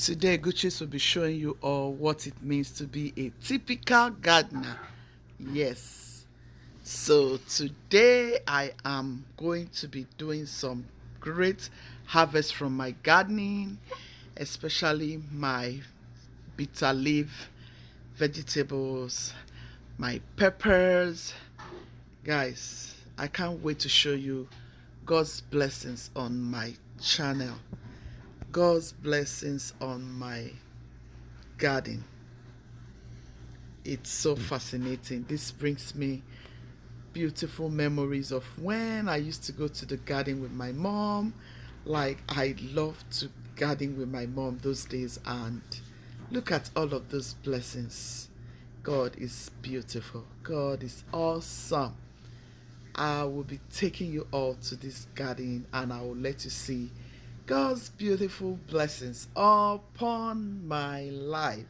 Today, Guchies will be showing you all what it means to be a typical gardener. Yes. So today I am going to be doing some great harvest from my gardening, especially my bitter leaf vegetables, my peppers. Guys, I can't wait to show you God's blessings on my channel. God's blessings on my garden. It's so fascinating. This brings me beautiful memories of when I used to go to the garden with my mom. Like, I loved to garden with my mom those days, and look at all of those blessings. God is beautiful. God is awesome. I will be taking you all to this garden, and I will let you see God's beautiful blessings upon my life.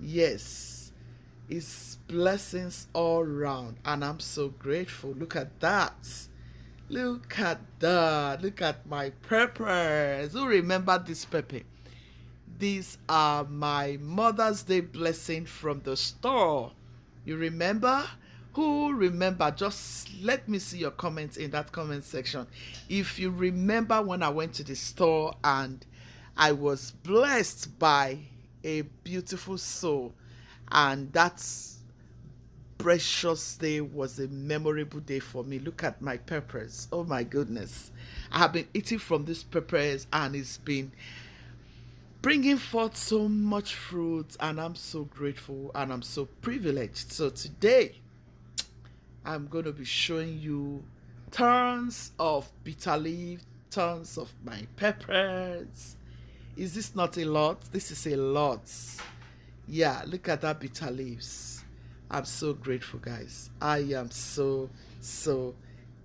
Yes, it's blessings all round, and I'm so grateful. Look at that. Look at that. Look at my peppers. Who remember this pepper? These are my Mother's Day blessing from the store. You remember? Who remember? Just let me see your comments in that comment section. If you remember when I went to the store and I was blessed by a beautiful soul, and that's precious day was a memorable day for me. Look at my peppers. Oh my goodness. I have been eating from these peppers, and it's been bringing forth so much fruit, and I'm so grateful and I'm so privileged. So today I'm going to be showing you tons of bitter leaf, tons of my peppers. Is this not a lot? This is a lot. Yeah, look at that bitter leaves. I'm so grateful, guys. I am so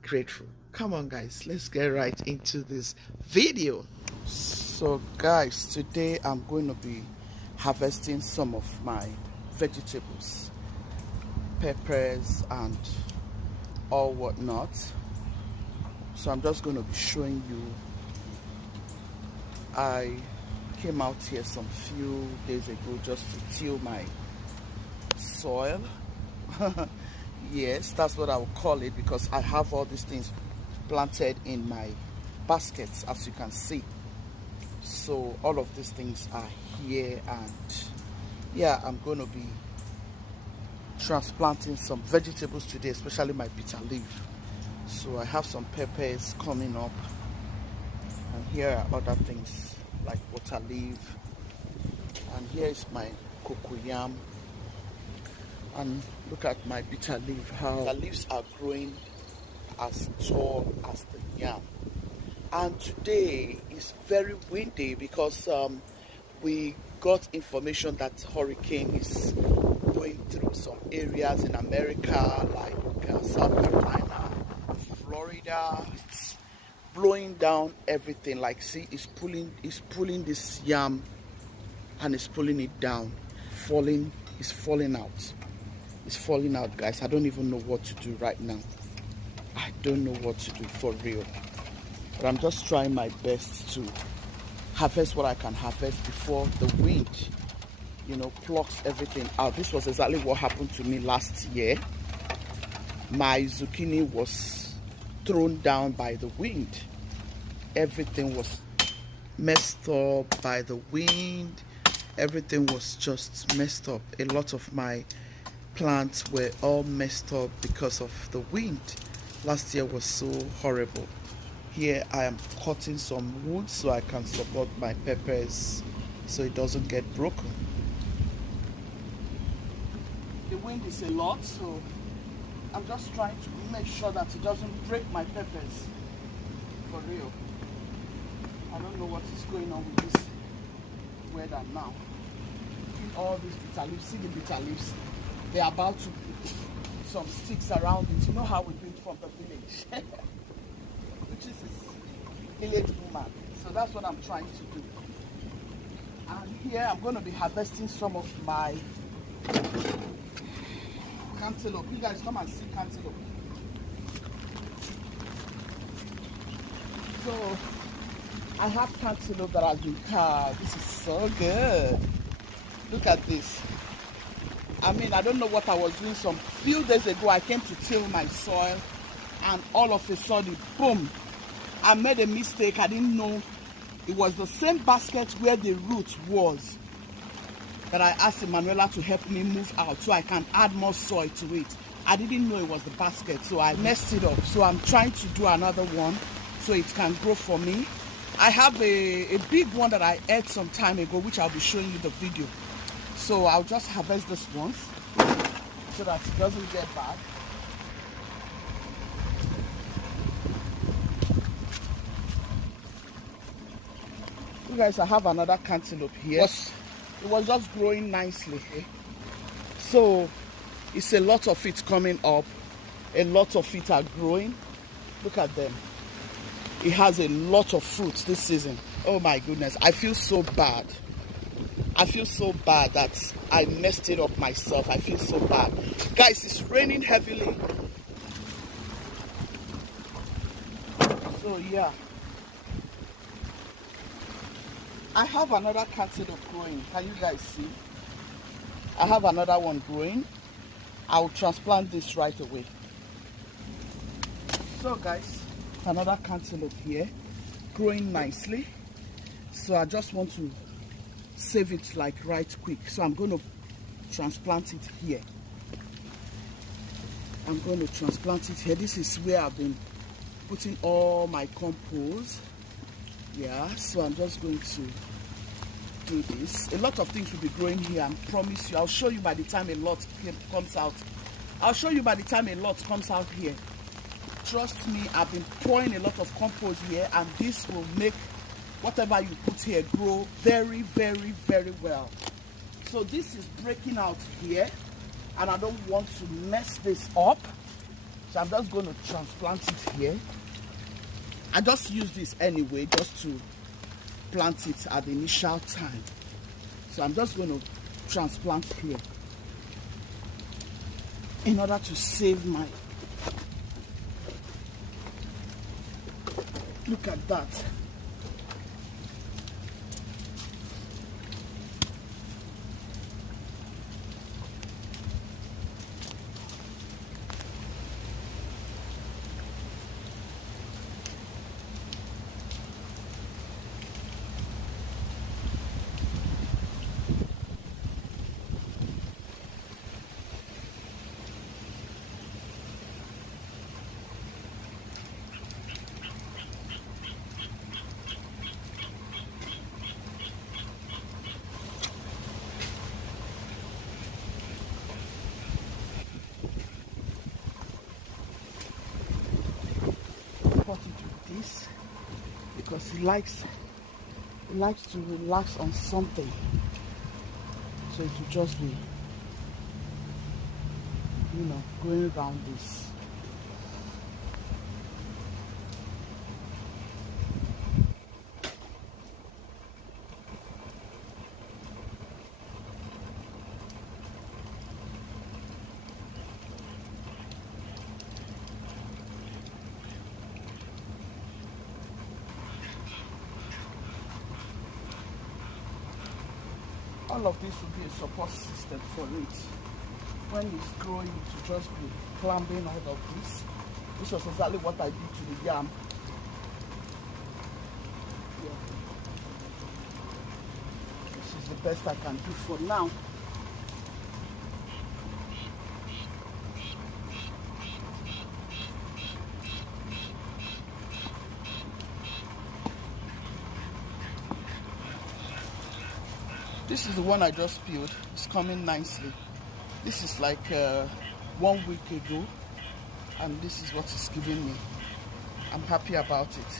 grateful. Come on, guys, let's get right into this video. So guys, today I'm going to be harvesting some of my vegetables, peppers and all whatnot. So I'm just going to be showing you. I came out here some few days ago just to till my soil. Yes, that's what I would call it, because I have all these things planted in my baskets, as you can see. So all of these things are here, and yeah, I'm going to be transplanting some vegetables today, especially my bitter leaf. So I have some peppers coming up, and here are other things like water leaf, and here is my cocoyam. And look at my bitter leaf, how the leaves are growing as tall as the yam. And today is very windy because we got information that hurricane is going through some areas in America, like South Carolina, Florida. It's blowing down everything. Like, see, it's pulling this yam, and it's pulling it down. It's falling out. It's falling out, guys. I don't even know what to do right now. I don't know what to do, for real. But I'm just trying my best to harvest what I can harvest before the wind, plucks everything out. This was exactly what happened to me last year. My zucchini was thrown down by the wind. Everything was messed up by the wind. Everything was just messed up. A lot of my plants were all messed up because of the wind. Last year was so horrible. Here I am cutting some wood so I can support my peppers so it doesn't get broken. The wind is a lot, so I'm just trying to make sure that it doesn't break my peppers. For real. I don't know what is going on with this weather now. All these bitter leaves, see the bitter leaves? They're about to put some sticks around it. You know how we do it from the village. Which is village woman. So that's what I'm trying to do. And here I'm going to be harvesting some of my cantaloupe. You guys come and see cantaloupe. So I have cantaloupe that has been carved. This is so good. Look at this. I mean, I don't know what I was doing. Some few days ago, I came to till my soil, and all of a sudden, boom, I made a mistake. I didn't know it was the same basket where the root was that I asked Emanuela to help me move out so I can add more soil to it. I didn't know it was the basket, so I messed it up. So I'm trying to do another one so it can grow for me. I have a big one that I ate some time ago, which I'll be showing you the video. So I'll just harvest this once so that it doesn't get bad. You guys, I have another cantaloupe here. It was just growing nicely. So it's a lot of it coming up. A lot of it are growing. Look at them. It has a lot of fruits this season. Oh my goodness, I feel so bad. I feel so bad that I messed it up myself. I feel so bad. Guys, it's raining heavily. So yeah. I have another cantaloupe growing. Can you guys see? I have another one growing. I'll transplant this right away. So guys, another cantaloupe here, growing nicely. So I just want to save it like right quick. So I'm going to transplant it here. I'm going to transplant it here. This is where I've been putting all my compost. Yeah, so I'm just going to do this. A lot of things will be growing here, I promise you. I'll show you by the time a lot comes out. I'll show you by the time a lot comes out here. Trust me, I've been pouring a lot of compost here, and this will make whatever you put here grow very, very, very well. So this is breaking out here, and I don't want to mess this up. So I'm just going to transplant it here. I just use this anyway, just to plant it at the initial time. So I'm just going to transplant here in order to save my... Look at that. Pot it with this because he likes to relax on something, so it will just be, you know, going around this. All of this will be a support system for it. When it's growing, to just be clambering out of this. This was exactly what I did to the yam. Yeah. This is the best I can do for now. This is the one I just peeled. It's coming nicely. This is like 1 week ago, and this is what it's giving me. I'm happy about it.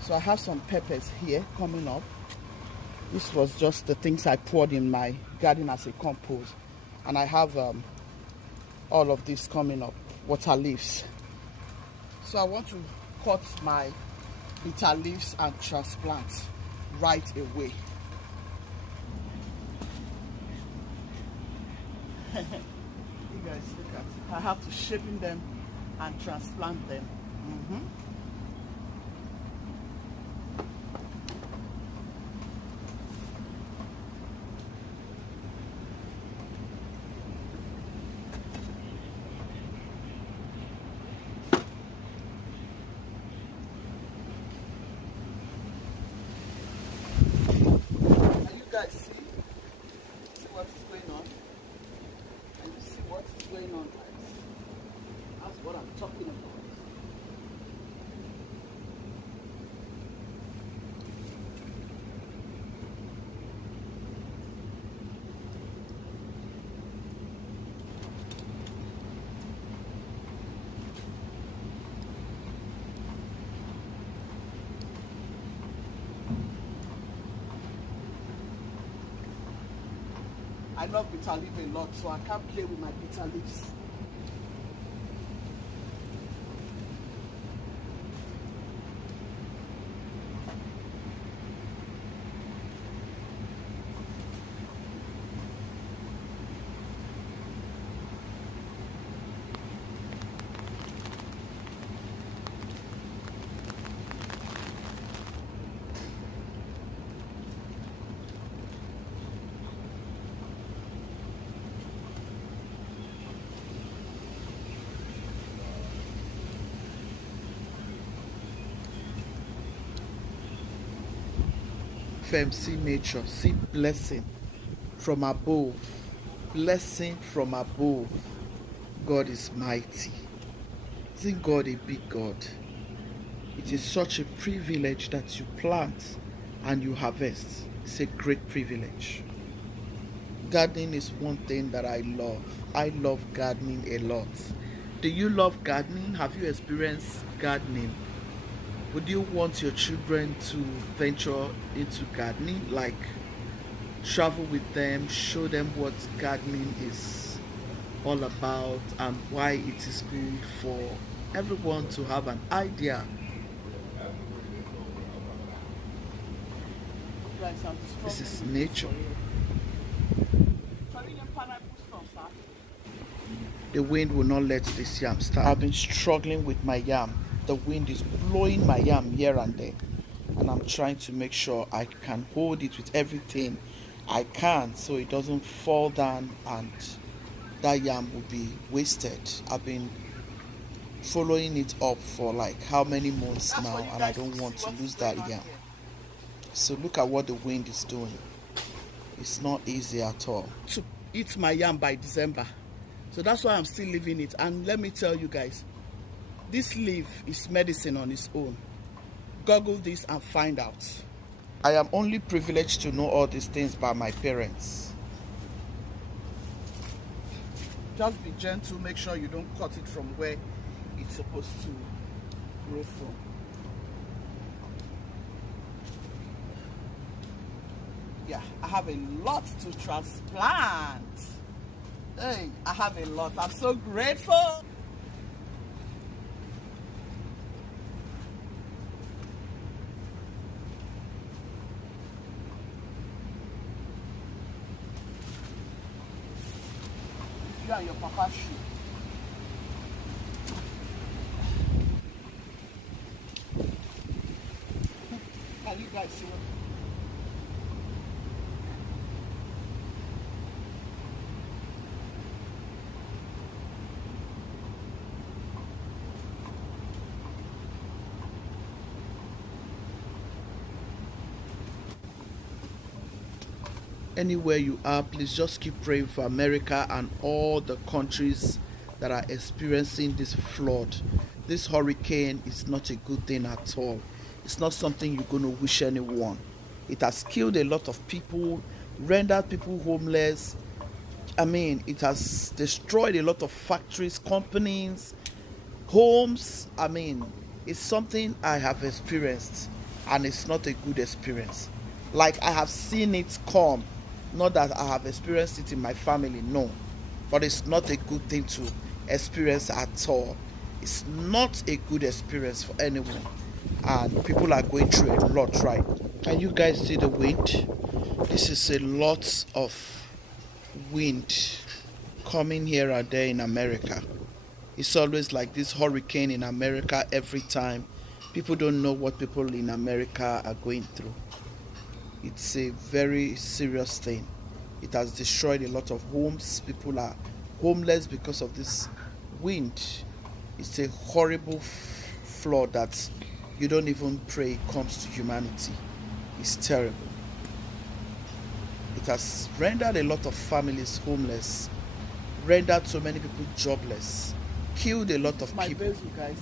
So I have some peppers here coming up. This was just the things I poured in my garden as a compost, and I have all of this coming up, water leaves. So I want to cut my bitter leaves and transplant right away. You guys look at, I have to shape them and transplant them. I love bitter leaf a lot, so I can't play with my bitter leaves. See nature, see blessing from above. Blessing from above. God is mighty. Isn't God a big God? It is such a privilege that you plant and you harvest. It's a great privilege. Gardening is one thing that I love. I love gardening a lot. Do you love gardening? Have you experienced gardening? Would you want your children to venture into gardening? Like travel with them, show them what gardening is all about and why it is good for everyone to have an idea. This is nature. The wind will not let this yam stand. I've been struggling with my yam. The wind is blowing my yam here and there, and I'm trying to make sure I can hold it with everything I can so it doesn't fall down and that yam will be wasted. I've been following it up for like how many months now, and I don't want to lose that yam. So look at what the wind is doing. It's not easy at all to eat my yam by December. So that's why I'm still leaving it. And let me tell you guys, this leaf is medicine on its own. Google this and find out. I am only privileged to know all these things by my parents. Just be gentle, make sure you don't cut it from where it's supposed to grow from. Yeah, I have a lot to transplant. Hey, I have a lot. I'm so grateful. You and your papa's shoe. Can you guys see what? Anywhere you are, please just keep praying for America and all the countries that are experiencing this flood. This hurricane is not a good thing at all. It's not something you're going to wish anyone. It has killed a lot of people, rendered people homeless. I mean, it has destroyed a lot of factories, companies, homes. I mean, it's something I have experienced, and it's not a good experience. Like, I have seen it come. Not that I have experienced it in my family, no. But it's not a good thing to experience at all. It's not a good experience for anyone. And people are going through a lot, right? Can you guys see the wind? This is a lot of wind coming here and there in America. It's always like this hurricane in America every time. People don't know what people in America are going through. It's a very serious thing. It has destroyed a lot of homes. People are homeless because of this wind. It's a horrible flood that you don't even pray it comes to humanity. It's terrible. It has rendered a lot of families homeless, rendered so many people jobless, killed a lot of people. Basil, guys.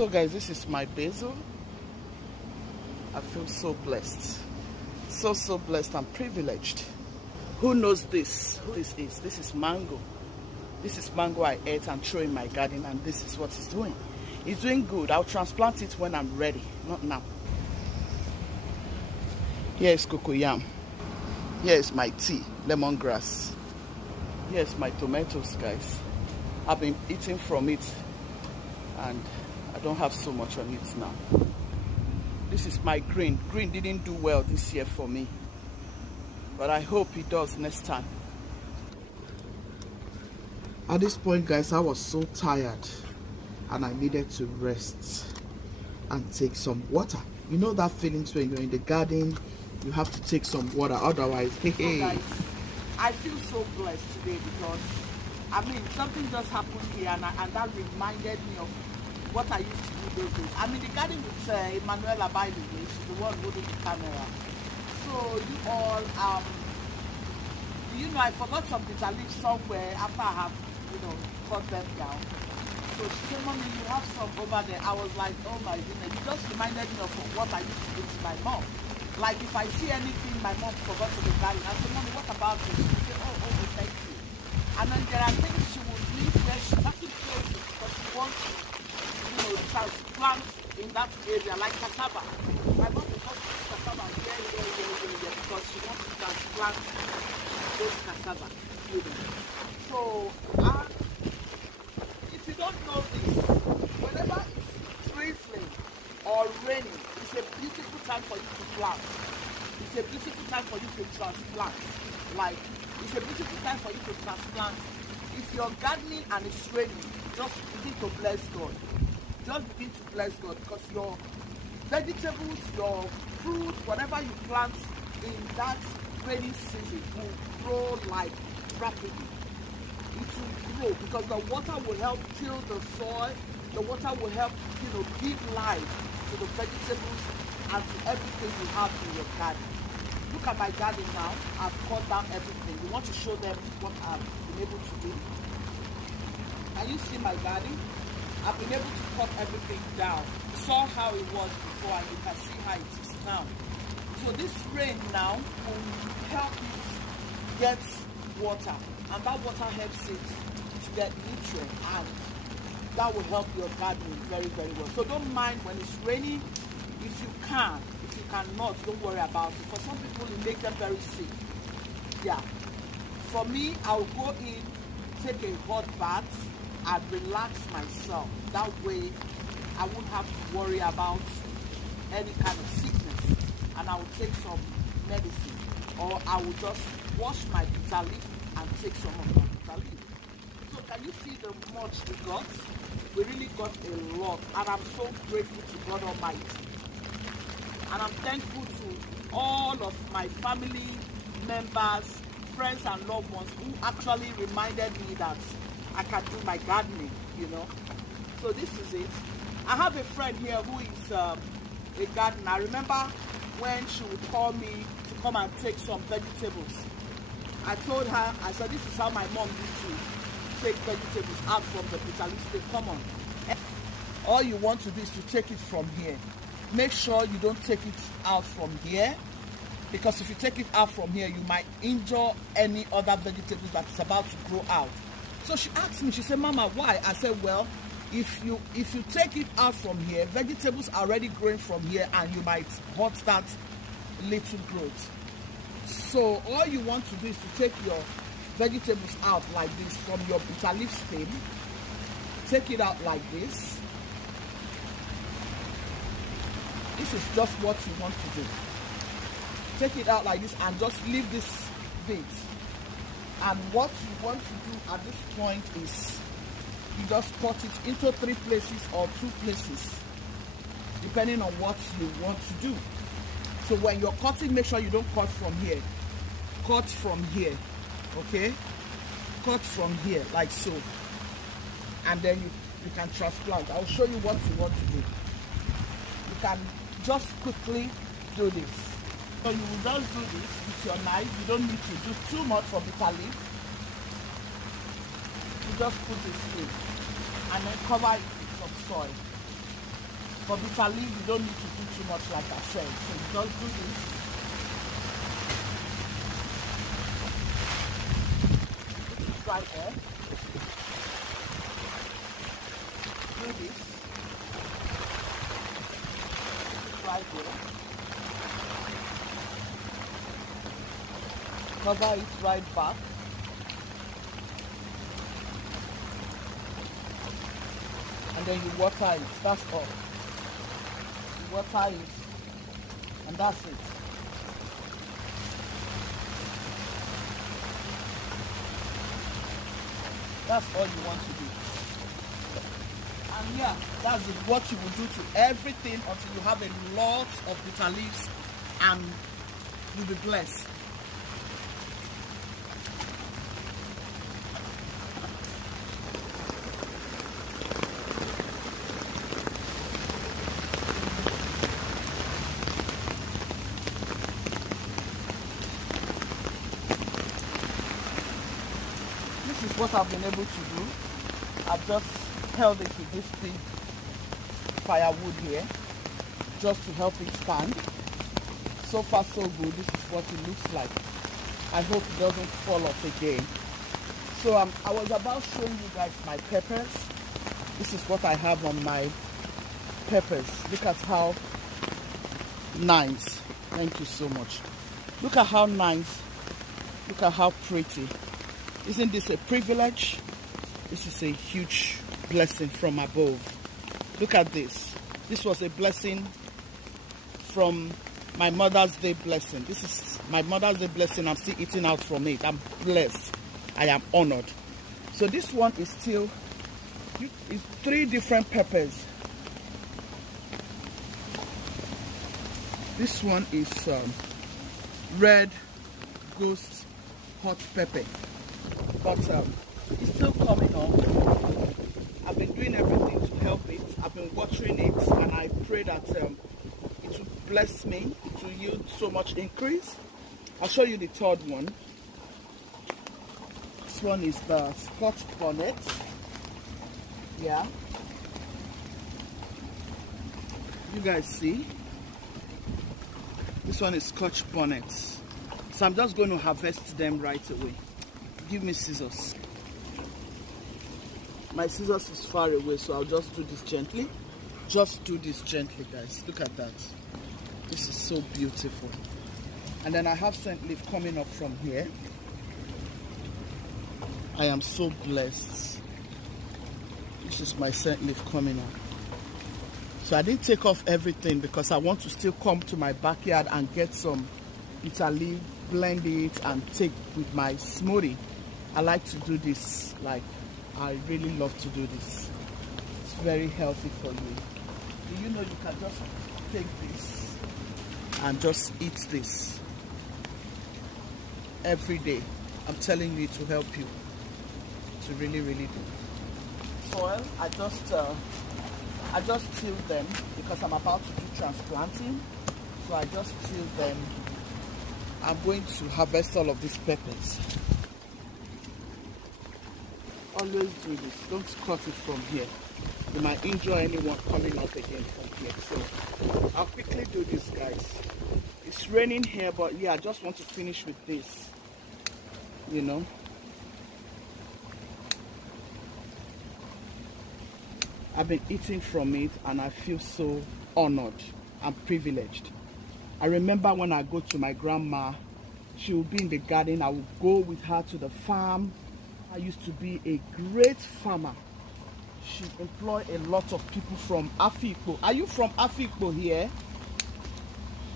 So guys, this is my basil. I feel so blessed. So blessed and privileged. Who knows this? Who is this? This is mango. This is mango I ate and threw in my garden, and this is what it's doing. It's doing good. I'll transplant it when I'm ready, not now. Here is cocoyam. Here is my tea, lemongrass. Here is my tomatoes, guys. I've been eating from it, and I don't have so much on it now. This is my green. Green didn't do well this year for me, but I hope it does next time. At this point, guys, I was so tired and I needed to rest and take some water. You know that feeling when you're in the garden, you have to take some water, otherwise, hey. So guys, I feel so blessed today because, I mean, something just happened here and that reminded me of what I used to do those days. I'm in the garden with Emanuela, by the way. She's the one holding the camera. So you all, you know, I forgot some bitter leaves somewhere after I have, cut them down. So she said, Mommy, you have some over there. I was like, oh my goodness. It just reminded me of what I used to do to my mom. Like if I see anything my mom forgot to the garden, I said, Mommy, what about this? She would say, oh, thank you. And then there are things she would leave where she doesn't close it because she wants to, transplant in that area, like cassava. My mom will just put cassava here, because she wants to transplant those cassava. So, if you don't know this, whenever it's drizzling or raining, it's a beautiful time for you to plant. It's a beautiful time for you to transplant. Like, it's a beautiful time for you to transplant. If you're gardening and it's raining, just begin to bless God. Just begin to bless God, because your vegetables, your fruit, whatever you plant in that rainy season will grow like rapidly. It will grow because the water will help till the soil. The water will help, give life to the vegetables and to everything you have in your garden. Look at my garden now. I've cut down everything. You want to show them what I've been able to do. Can you see my garden? I've been able to cut everything down. You saw how it was before and you can see how it is now. So this rain now will help it get water, and that water helps it to get nutrients, and that will help your gardening very, very well. So don't mind when it's raining. If you can, if you cannot, don't worry about it. For some people, it makes them very sick. Yeah. For me, I'll go in, take a hot bath, and relax myself. That way, I won't have to worry about any kind of sickness. And I will take some medicine, or I will just wash my bitter leaf and take some of my bitter leaf. So can you see the much we got? We really got a lot, and I'm so grateful to God Almighty. And I'm thankful to all of my family members, friends and loved ones who actually reminded me that I can do my gardening, So this is it. I have a friend here who is a gardener. I remember when she would call me to come and take some vegetables. I told her, I said, this is how my mom used to take vegetables out from the bitter leaf. They come on. All you want to do is to take it from here. Make sure you don't take it out from here, because if you take it out from here, you might injure any other vegetables that is about to grow out. So she asked me, she said, Mama, why? I said, well, if you take it out from here, vegetables are already growing from here and you might hurt that little growth. So all you want to do is to take your vegetables out like this from your bitter leaf stem. Take it out like this. This is just what you want to do. Take it out like this and just leave this bit. And what you want to do at this point is you just cut it into 3 places or 2 places, depending on what you want to do. So when you're cutting, make sure you don't cut from here. Cut from here, okay? Cut from here, like so. And then you can transplant. I'll show you what you want to do. You can just quickly do this. So you will just do this with your knife. You don't need to do too much for bitter leaf. You just put this in and then cover it with some soil. For bitter leaf, you don't need to do too much like I said. So you just do this. This is right there. Do this. Right there. Cover it right back. And then you water it. That's all. You water it. And that's it. That's all you want to do. And yeah, that's what you will do to everything until you have a lot of bitter leaves and you'll be blessed. This is what I've been able to do. I've just held it with this big firewood here just to help it stand. So far so good. This is what it looks like. I hope it doesn't fall off again. So I was about showing you guys my peppers. This is what I have on my peppers. Look at how nice. Thank you so much. Look at how nice. Look at how pretty. Isn't this a privilege? This is a huge blessing from above. Look at this. This was a blessing from my Mother's Day blessing. This is my Mother's Day blessing. I'm still eating out from it. I'm blessed. I am honored. So this one is still, it's 3 different peppers. This one is red ghost hot pepper. But it's still coming up. I've been doing everything to help it. I've been watering it, and I pray that it will bless me. It will yield so much increase. I'll show you the third one. This one is the Scotch bonnet. Yeah. You guys see? This one is Scotch bonnet. So I'm just going to harvest them right away. Give me scissors. My scissors is far away, so I'll just do this gently. Just do this gently, guys. Look at that. This is so beautiful. And then I have scent leaf coming up from here. I am so blessed. This is my scent leaf coming up. So I didn't take off everything because I want to still come to my backyard and get some bitter leaf, blend it, and take with my smoothie. I like to do this. Like, I really love to do this. It's very healthy for you. Do you know you can just take this and just eat this every day? I'm telling you, it will help you. To really, really do. Soil, I just till them because I'm about to do transplanting. So I just till them. I'm going to harvest all of these peppers. Always do this. Don't cut it from here. You might injure anyone coming up again from here. So I'll quickly do this, guys. It's raining here, but yeah, I just want to finish with this. You know. I've been eating from it and I feel so honored and privileged. I remember when I go to my grandma, she would be in the garden. I would go with her to the farm. I used to be a great farmer. She employed a lot of people from Afikpo. Are you from Afikpo here?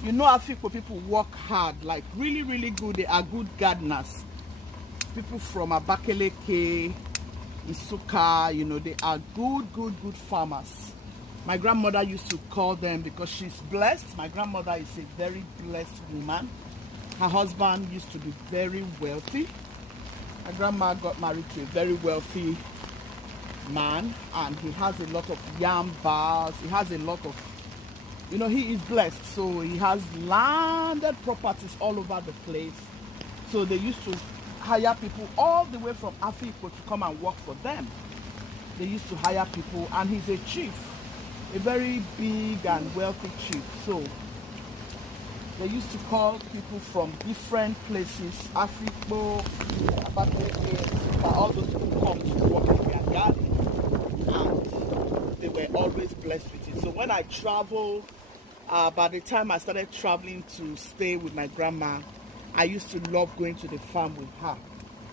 You know Afikpo people work hard, like really, really good. They are good gardeners. People from Abakaleke, Isuka, you know, they are good farmers. My grandmother used to call them because she's blessed. My grandmother is a very blessed woman. Her husband used to be very wealthy. My grandma got married to a very wealthy man, and he has a lot of yam bars. He has a lot of, you know, he is blessed. So he has landed properties all over the place. So they used to hire people all the way from Africa to come and work for them. They used to hire people, and he's a chief a very big and wealthy chief. So they used to call people from different places, Africa, all those people come to work in their garden, and they were always blessed with it. So when I travel, by the time I started traveling to stay with my grandma, I used to love going to the farm with her.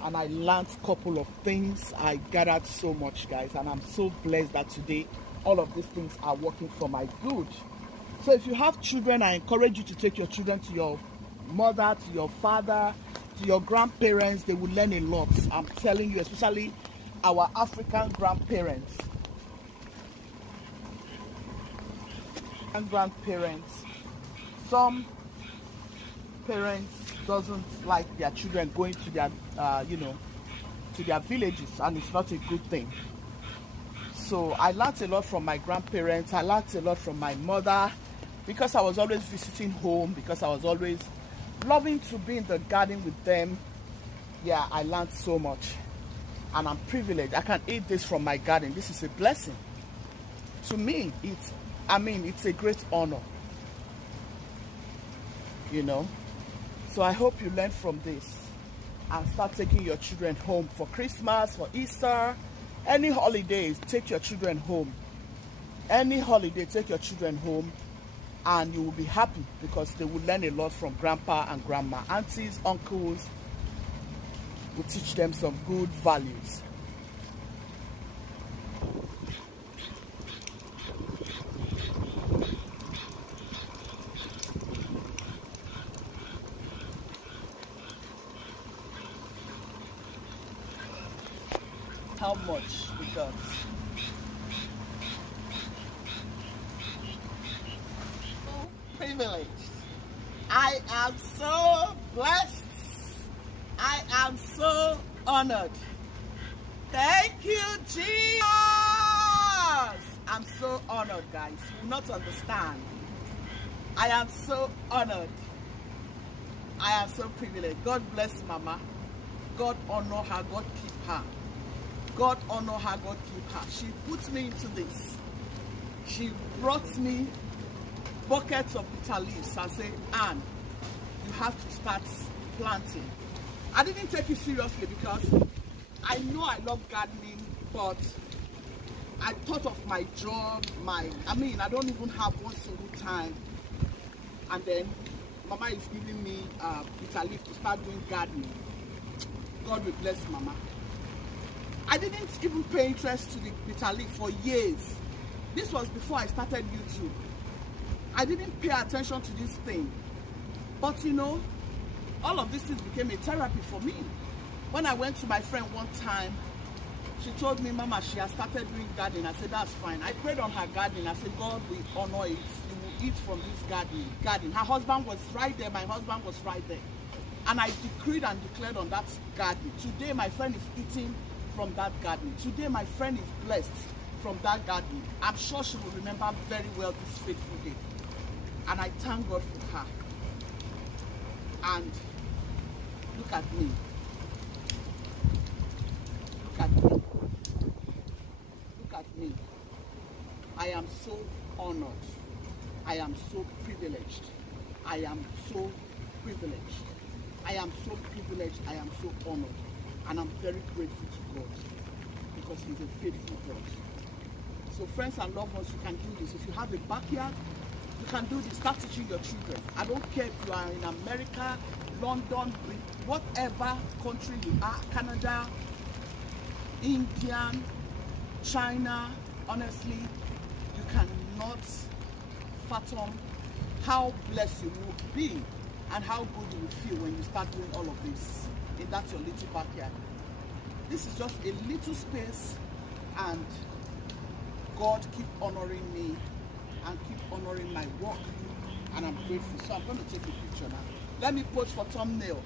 And I learned a couple of things. I gathered so much, guys, and I'm so blessed that today all of these things are working for my good. So if you have children, I encourage you to take your children to your mother, to your father, to your grandparents. They will learn a lot. I'm telling you, especially our African grandparents. Some parents doesn't like their children going to their, to their villages, and it's not a good thing. So I learned a lot from my grandparents. I learned a lot from my mother, because I was always visiting home, because I was always loving to be in the garden with them. Yeah, I learned so much, and I'm privileged. I can eat this from my garden. This is a blessing. To me, it's a great honor, So I hope you learn from this and start taking your children home for Christmas, for Easter, any holidays. Take your children home. Any holiday, take your children home, and you will be happy because they will learn a lot from grandpa and grandma. Aunties, uncles will teach them some good values. How much it does. So privileged. I am so blessed. I am so honored. Thank you, Jesus. I'm so honored, guys. You will not understand. I am so honored. I am so privileged. God bless Mama. God honor her. God keep her. God honor her, God keep her. She put me into this. She brought me buckets of bitter leaves and said, Anne, you have to start planting. I didn't take it seriously because I know I love gardening, but I thought of my job, I don't even have one single time. And then Mama is giving me bitter leaf to start doing gardening. God will bless Mama. I didn't even pay interest to the bitter leaf for years. This was before I started YouTube. I didn't pay attention to this thing. But all of these things became a therapy for me. When I went to my friend one time, she told me, Mama, she has started doing gardening. I said, that's fine. I prayed on her garden. I said, God will honor it. You will eat from this garden. Her husband was right there. My husband was right there. And I decreed and declared on that garden. Today, my friend is eating from that garden. Today my friend is blessed from that garden. I'm sure she will remember very well this faithful day. And I thank God for her. And look at me. Look at me. Look at me. I am so honored. I am so privileged. I am so privileged. I am so privileged. I am so honored. And I'm very grateful to God because He's a faithful God. So friends and loved ones, you can do this. If you have a backyard, you can do this. Start teaching your children. I don't care if you are in America, London, whatever country you are, Canada, India, China. Honestly, you cannot fathom how blessed you will be and how good you will feel when you start doing all of this. And that's your little backyard. This is just a little space, and God keep honoring me and keep honoring my work, and I'm grateful. So I'm going to take a picture now. Let me post for thumbnail.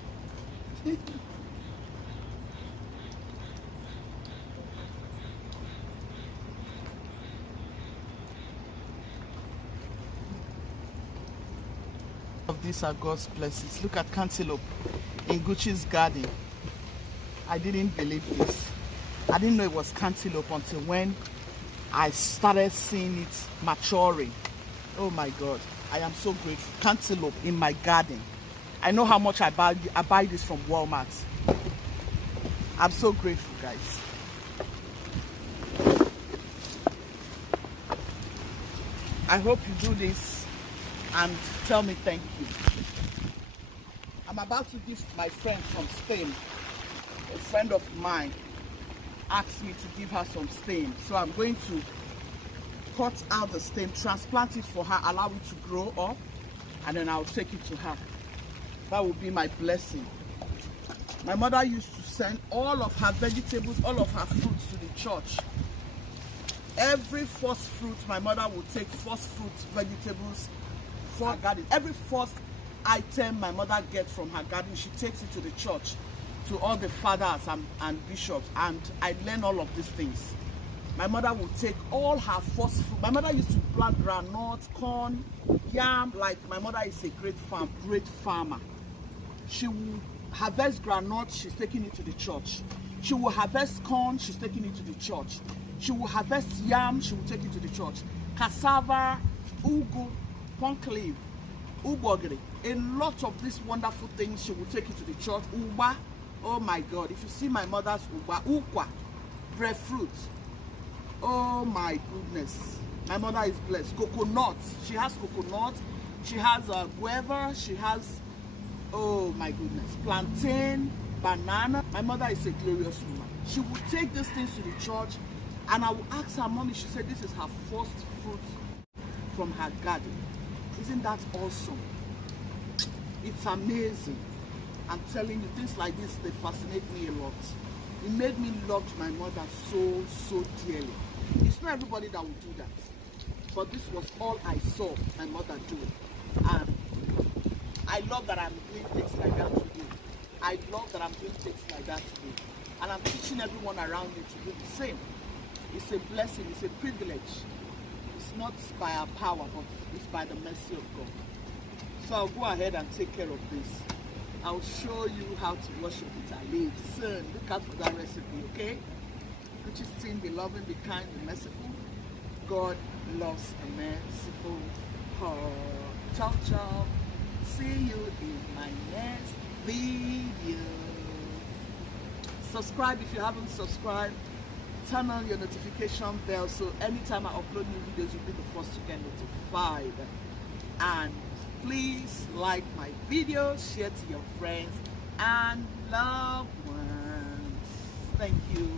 Of these are God's blessings. Look at cantaloupe in Guchies garden. I didn't believe this. I didn't know it was cantaloupe until when I started seeing it maturing. Oh my God, I am so grateful. Cantaloupe in my garden. I know how much I buy this from Walmart. I'm so grateful, guys. I hope you do this and tell me thank you. I'm about to give my friend from Spain, a friend of mine, asked me to give her some stem. So I'm going to cut out the stem, transplant it for her, allow it to grow up, and then I'll take it to her. That will be my blessing. My mother used to send all of her vegetables, all of her fruits to the church. Every first fruit, my mother would take first fruit vegetables for her garden. Every first item my mother gets from her garden, she takes it to the church, to all the fathers and bishops, and I learned all of these things. My mother would take all her first fruit. My mother used to plant groundnuts, corn, yam. Like, my mother is a great farmer. She will harvest groundnuts, she's taking it to the church. She will harvest corn, she's taking it to the church. She will harvest yam, she will take it to the church. Cassava, ugu, cornclave, ubogri, a lot of these wonderful things she will take it to the church. Uba, oh my God, if you see my mother's uba, ukwa, breadfruit, oh my goodness, my mother is blessed. Coconut, she has coconut, she has guava, she has, oh my goodness, plantain, banana. My mother is a glorious woman. She would take these things to the church, and I would ask her, mommy, she said this is her first fruit from her garden. Isn't that awesome? It's amazing. I'm telling you, things like this, they fascinate me a lot. It made me love my mother so dearly. It's not everybody that will do that, but this was all I saw my mother do. And I love that I'm doing things like that today. I love that I'm doing things like that today. And I'm teaching everyone around me to do the same. It's a blessing, it's a privilege. It's not by our power, but it's by the mercy of God. So I'll go ahead and take care of this. I'll show you how to worship it. I live soon. Look out for that recipe, okay? Guchies team, be loving, be kind, be merciful. God loves a merciful heart. Ciao, ciao. See you in my next video. Subscribe if you haven't subscribed. Turn on your notification bell so anytime I upload new videos, you'll be the first to get notified. And please like my videos, share to your friends and loved ones. Thank you.